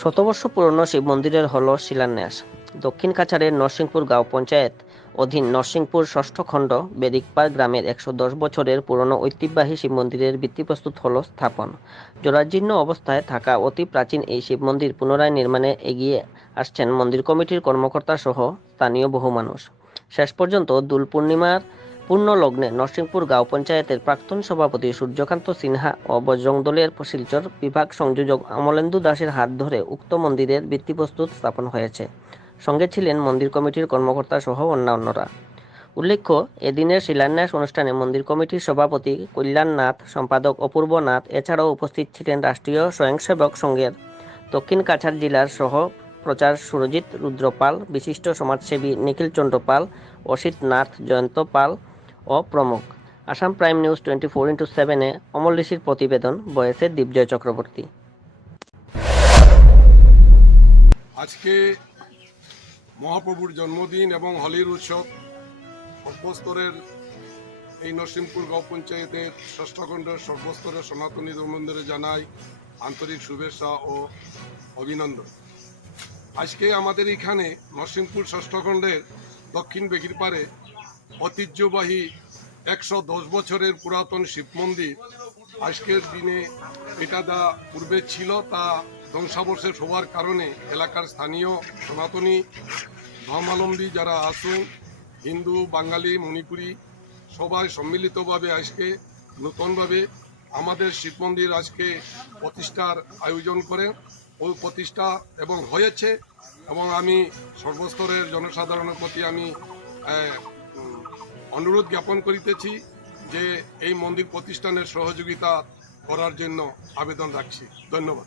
শতবর্ষ পুরনো শিব মন্দিরের হল শিলান্যাস। দক্ষিণ কাছাড়ের নরসিংপুর গাঁও পঞ্চায়েত অধীন নরসিংপুর ষষ্ঠ খণ্ড বেদিকপাড় গ্রামের একশো দশ বছরের পুরনো ঐতিহ্যবাহী শিব মন্দিরের ভিত্তিপ্রস্তুত হল স্থাপন। জরাজীর্ণ অবস্থায় থাকা অতি প্রাচীন এই শিব মন্দির পুনরায় নির্মাণে এগিয়ে আসছেন মন্দির কমিটির কর্মকর্তা সহ স্থানীয় বহু মানুষ। শেষ পর্যন্ত দোল পূর্ণিমার পূর্ণ লগ্নে নরসিংপুর গাঁও পঞ্চায়েতের প্রাক্তন সভাপতি সূর্যকান্ত সিনহা ও বজরং দলের শিলচর বিভাগ সংযোজক অমলেন্দু দাসের হাত ধরে উক্ত মন্দিরের ভিত্তিপ্রস্তুত স্থাপন হয়েছে। সঙ্গে ছিলেন মন্দির কমিটির কর্মকর্তা সহ অন্যান্যরা। উল্লেখ্য, এদিনের শিলান্যাস অনুষ্ঠানে মন্দির কমিটির সভাপতি কল্যাণনাথ, সম্পাদক অপূর্ব নাথ এছাড়াও উপস্থিত ছিলেন রাষ্ট্রীয় স্বয়ংসেবক সংঘের দক্ষিণ কাছাড় জেলার সহ প্রচার সুরজিৎ রুদ্রপাল, বিশিষ্ট সমাজসেবী নিখিল চন্দ্র পাল, অসিত নাথ, জয়ন্ত পাল ও প্রমুখ। Assam prime news twenty four into সেভেনে অমল ঋষির প্রতিবেদন, বয়েসে দীপজয় চক্রবর্তী আজকে মহাপ্রভুর জন্মদিন এবং হোলির উৎসব সর্বস্তরের এই নরসিংপুর গাঁও পঞ্চায়েতের ষষ্ঠ খণ্ডের সর্বস্তরের সনাতনী মন্দিরে জানাই আন্তরিক শুভেচ্ছা ও অভিনন্দন। আজকে আমাদের এখানে নরসিংপুর ষষ্ঠ খণ্ডের দক্ষিণ বেগির পারে ঐতিহ্যবাহী একশো দশ বছরের পুরাতন শিব মন্দির আজকের দিনে এটা দা পূর্বে ছিল তা ধ্বংসাবশেষ হওয়ার কারণে এলাকার স্থানীয় সনাতনী ধর্মাবলম্বী যারা আছেন হিন্দু, বাঙালি, মণিপুরি, সবাই সম্মিলিতভাবে আজকে নতুনভাবে আমাদের শিব মন্দির আজকে প্রতিষ্ঠার আয়োজন করেন ওই প্রতিষ্ঠা এবং হয়েছে এবং আমি সর্বস্তরের জনসাধারণের প্রতি আমি অনুরোধ জ্ঞাপন করিতেছি যে এই মন্দির প্রতিষ্ঠানের সহযোগিতা করার জন্য আবেদন রাখছি। ধন্যবাদ।